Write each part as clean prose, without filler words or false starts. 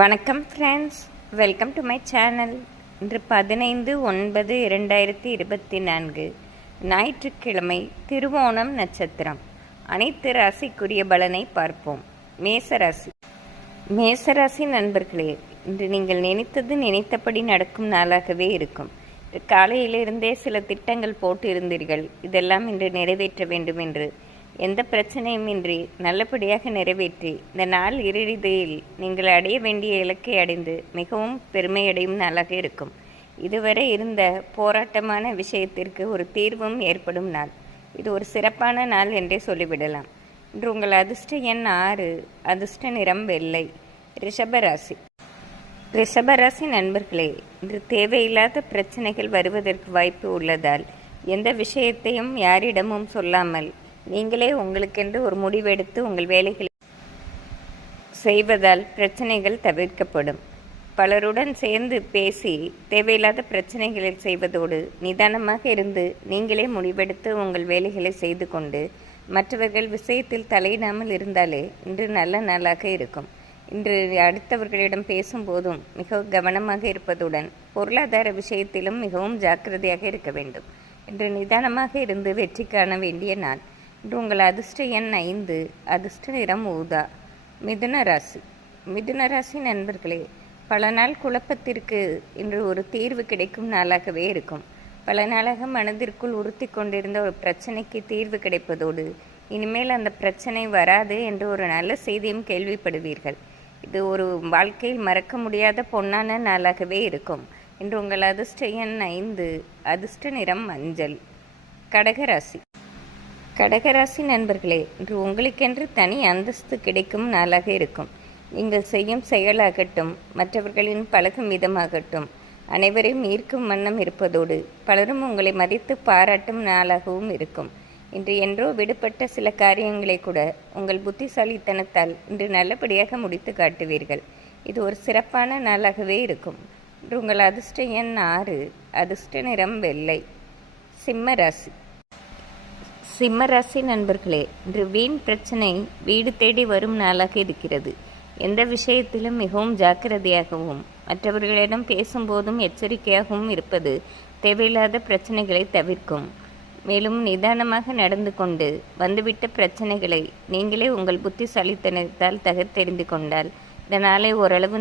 வணக்கம் friends, welcome to my channel. இன்று 15/9/2024 ஞாயிற்றுக்கிழமை, திருவோணம் நட்சத்திரம். அனைத்து ராசிக்குரிய பலனை பார்ப்போம். மேசராசி நண்பர்களே, இன்று நீங்கள் நினைத்தபடி நடக்கும் நாளாகவே இருக்கும். காலையிலிருந்தே சில திட்டங்கள் போட்டு இருந்தீர்கள், இதெல்லாம் இன்று நிறைவேற்ற வேண்டும் என்று. எந்த பிரச்சனையும் இன்றி நல்லபடியாக நிறைவேற்றி இந்த நாள் இறுதியில் நீங்கள் அடைய வேண்டிய இலக்கை அடைந்து மிகவும் பெருமையடையும் நாளாக இருக்கும். இதுவரை இருந்த போராட்டமான விஷயத்திற்கு ஒரு தீர்வும் ஏற்படும் நாள். இது ஒரு சிறப்பான நாள் என்றே சொல்லிவிடலாம். இன்று உங்கள் அதிர்ஷ்ட எண் 6, அதிர்ஷ்ட நிறம் வெள்ளை. ரிஷபராசி நண்பர்களே, இன்று தேவையில்லாத பிரச்சனைகள் வருவதற்கு வாய்ப்பு உள்ளதால் எந்த விஷயத்தையும் யாரிடமும் சொல்லாமல் நீங்களே உங்களுக்கென்று ஒரு முடிவெடுத்து உங்கள் வேலைகளை செய்வதால் பிரச்சனைகள் தவிர்க்கப்படும். பலருடன் சேர்ந்து பேசி தேவையில்லாத பிரச்சனைகளில் செய்வதோடு நிதானமாக இருந்து நீங்களே முடிவெடுத்து உங்கள் வேலைகளை செய்து கொண்டு மற்றவர்கள் விஷயத்தில் தலையிடாமல் இருந்தாலே இன்று நல்ல நாளாக இருக்கும். இன்று அடுத்தவர்களிடம் பேசும்போதும் மிகவும் கவனமாக இருப்பதுடன் பொருளாதார விஷயத்திலும் மிகவும் ஜாக்கிரதையாக இருக்க வேண்டும். இன்று நிதானமாக இருந்து வெற்றி காண வேண்டிய நாள். இன்று உங்கள் அதிர்ஷ்ட எண் 5, அதிர்ஷ்ட நிறம் ஊதா. மிதுன ராசி நண்பர்களே, பல நாள் குழப்பத்திற்கு இன்று ஒரு தீர்வு கிடைக்கும் நாளாகவே இருக்கும். பல நாளாக மனதிற்குள் உறுத்தி கொண்டிருந்த ஒரு பிரச்சனைக்கு தீர்வு கிடைப்பதோடு இனிமேல் அந்த பிரச்சனை வராது என்று ஒரு நல்ல செய்தியும் கேள்விப்படுவீர்கள். இது ஒரு வாழ்க்கையில் மறக்க முடியாத பொன்னான நாளாகவே இருக்கும். இன்று உங்கள் அதிர்ஷ்ட எண் 5, அதிர்ஷ்ட நிறம் மஞ்சள். கடகராசி நண்பர்களே, இன்று உங்களுக்கென்று தனி அந்தஸ்து கிடைக்கும் நாளாக இருக்கும். நீங்கள் செய்யும் செயலாகட்டும், மற்றவர்களின் பழகும் விதமாகட்டும், அனைவரையும் ஈர்க்கும் வண்ணம் இருப்பதோடு பலரும் உங்களை மதித்து பாராட்டும் நாளாகவும் இருக்கும். இன்று என்றோ விடுபட்ட சில காரியங்களை கூட உங்கள் புத்திசாலித்தனத்தால் இன்று நல்லபடியாக முடித்து காட்டுவீர்கள். இது ஒரு சிறப்பான நாளாகவே இருக்கும். இன்று உங்கள் அதிர்ஷ்ட எண் 6, அதிர்ஷ்ட நிறம் வெள்ளை. சிம்மராசி நண்பர்களே, இன்று வீண் பிரச்சனை வீடு தேடி வரும் நாளாக இருக்கிறது. எந்த விஷயத்திலும் மிகவும் ஜாக்கிரதையாகவும் மற்றவர்களிடம் பேசும்போதும் எச்சரிக்கையாகவும் இருப்பது தேவையில்லாத பிரச்சனைகளை தவிர்க்கும். மேலும் நிதானமாக நடந்து கொண்டு வந்துவிட்ட பிரச்சனைகளை நீங்களே உங்கள் புத்திசாலித்தனத்தால் தகர்த்தெறிந்து கொண்டால் இந்த நாளை ஓரளவு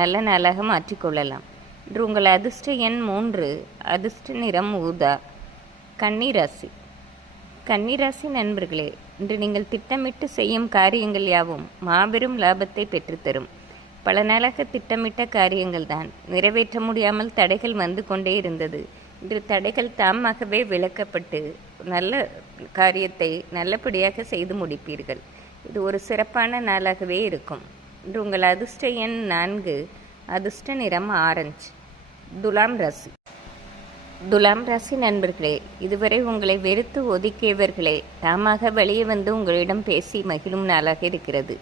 நல்ல நாளாக மாற்றிக்கொள்ளலாம். இன்று உங்கள் அதிர்ஷ்ட எண் 3, அதிர்ஷ்ட நிறம் ஊதா. கன்னிராசி நண்பர்களே, இன்று நீங்கள் திட்டமிட்டு செய்யும் காரியங்கள் யாவும் மாபெரும் லாபத்தை பெற்றுத்தரும். பல நாளாக திட்டமிட்ட காரியங்கள் தான் நிறைவேற்ற முடியாமல் தடைகள் வந்து கொண்டே இருந்தது. இன்று தடைகள் தாமாகவே விளக்கப்பட்டு நல்ல காரியத்தை நல்லபடியாக செய்து முடிப்பீர்கள். இது ஒரு சிறப்பான நாளாகவே இருக்கும். இன்று உங்கள் அதிர்ஷ்ட எண் 4, அதிர்ஷ்ட நிறம் ஆரஞ்சு. துலாம் ராசி நண்பர்களே, இதுவரை உங்களை வெறுத்து ஒதுக்கியவர்களே தாமாக வெளியே வந்து உங்களிடம் பேசி மகிழும் நாளாக இருக்கிறது.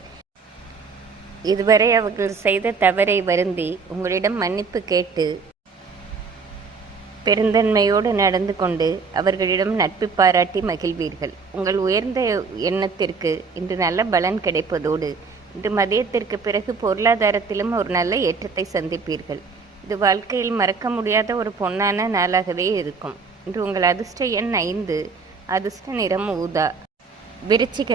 இதுவரை அவர்கள் செய்த தவறை வருந்தி உங்களிடம் மன்னிப்பு கேட்டு பெருந்தன்மையோடு நடந்து கொண்டு அவர்களிடம் நட்பு பாராட்டி மகிழ்வீர்கள். உங்கள் உயர்ந்த எண்ணத்திற்கு இன்று நல்ல பலன் கிடைப்பதோடு இன்று மதியத்திற்கு பிறகு பொருளாதாரத்திலும் ஒரு நல்ல ஏற்றத்தை சந்திப்பீர்கள். இது வாழ்க்கையில் மறக்க முடியாத ஒரு பொன்னான நாளாகவே இருக்கும். இன்று உங்கள் அதிர்ஷ்ட எண் 5, அதிர்ஷ்ட நிறம் ஊதா. விருச்சிக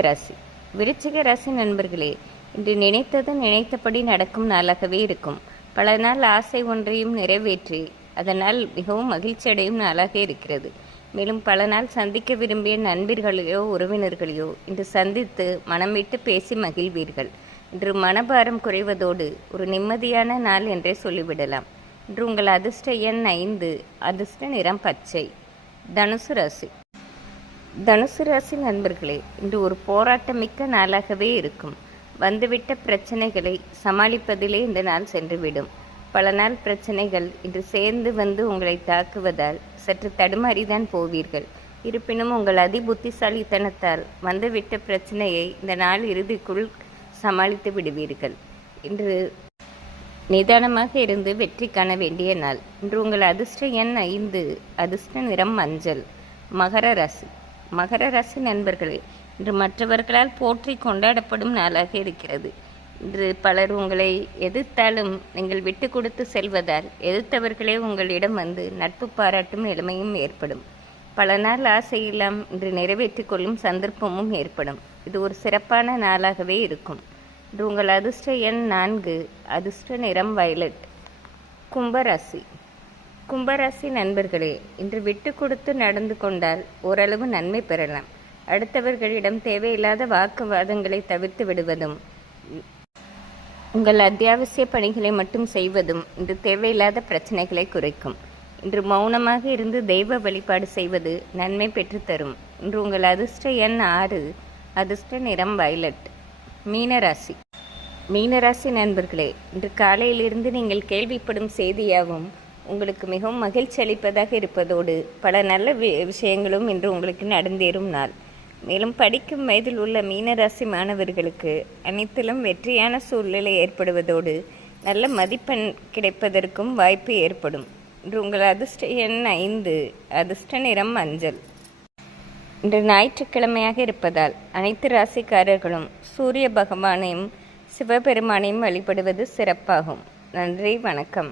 ராசி நண்பர்களே, இன்று நினைத்தபடி நடக்கும் நாளாகவே இருக்கும். பல நாள் ஆசை ஒன்றையும் நிறைவேற்றி அதனால் மிகவும் மகிழ்ச்சி அடையும் நாளாக இருக்கிறது. மேலும் பல நாள் சந்திக்க விரும்பிய நண்பர்களையோ உறவினர்களையோ இன்று சந்தித்து மனம் விட்டு பேசி மகிழ்வீர்கள். இன்று மனபாரம் குறைவதோடு ஒரு நிம்மதியான நாள் என்றே சொல்லிவிடலாம். இன்று உங்கள் அதிர்ஷ்ட எண் 5, அதிர்ஷ்ட நிறம் பச்சை. தனுசு ராசி நண்பர்களே, இன்று ஒரு போராட்டமிக்க நாளாகவே இருக்கும். வந்துவிட்ட பிரச்சனைகளை சமாளிப்பதிலே இந்த நாள் சென்றுவிடும். பல நாள் பிரச்சனைகள் இன்று சேர்ந்து வந்து உங்களை தாக்குவதால் சற்று தடுமாறிதான் போவீர்கள். இருப்பினும் உங்கள் புத்திசாலித்தனத்தால் வந்துவிட்ட பிரச்சனையை இந்த நாள் இறுதிக்குள் சமாளித்து விடுவீர்கள். இன்று நிதானமாக இருந்து வெற்றி காண வேண்டிய நாள். இன்று உங்கள் அதிர்ஷ்ட எண் 5, அதிர்ஷ்ட நிறம் மஞ்சள். மகர ராசி நண்பர்களே, இன்று மற்றவர்களால் போற்றி கொண்டாடப்படும் நாளாக இருக்கிறது. இன்று பலர் உங்களை எதிர்த்தாலும் நீங்கள் விட்டு கொடுத்து செல்வதால் எதிர்த்தவர்களே உங்களிடம் வந்து நட்பு பாராட்டும் நிலைமையும் ஏற்படும். பல நாள் ஆசையெல்லாம் இன்று நிறைவேற்றிக் கொள்ளும் சந்தர்ப்பமும் ஏற்படும். இது ஒரு சிறப்பான நாளாகவே இருக்கும். இன்று உங்கள் அதிர்ஷ்ட எண் 4, அதிர்ஷ்ட நிறம் வயலட். கும்பராசி. கும்பராசி நண்பர்களே, இன்று விட்டு கொடுத்து நடந்து கொண்டால் ஓரளவு நன்மை பெறலாம். அடுத்தவர்களிடம் தேவையில்லாத வாக்குவாதங்களை தவிர்த்து விடுவதும் உங்கள் அத்தியாவசிய பணிகளை மட்டும் செய்வதும் இன்று தேவையில்லாத பிரச்சனைகளை குறைக்கும். இன்று மௌனமாக இருந்து தெய்வ வழிபாடு செய்வது நன்மை பெற்றுத்தரும். இன்று உங்கள் அதிர்ஷ்ட எண் 6, அதிர்ஷ்ட நிறம் வயலட். மீனராசி. மீனராசி நண்பர்களே, இன்று காலையிலிருந்து நீங்கள் கேள்விப்படும் செய்தியாகவும் உங்களுக்கு மிகவும் மகிழ்ச்சி அளிப்பதாக இருப்பதோடு பல நல்ல விஷயங்களும் இன்று உங்களுக்கு நடந்தேறும் நாள். மேலும் படிக்கும் வயதில் உள்ள மீனராசி மாணவர்களுக்கு அனைத்திலும் வெற்றியான சூழ்நிலை ஏற்படுவதோடு நல்ல மதிப்பெண் கிடைப்பதற்கும் வாய்ப்பு ஏற்படும். இன்று உங்கள் அதிர்ஷ்ட எண் 5, அதிர்ஷ்ட நிறம் மஞ்சள். இன்று ஞாயிற்றுக்கிழமையாக இருப்பதால் அனைத்து ராசிக்காரர்களும் சூரிய பகவானையும் சிவபெருமானையும் வழிபடுவது சிறப்பாகும். நன்றி, வணக்கம்.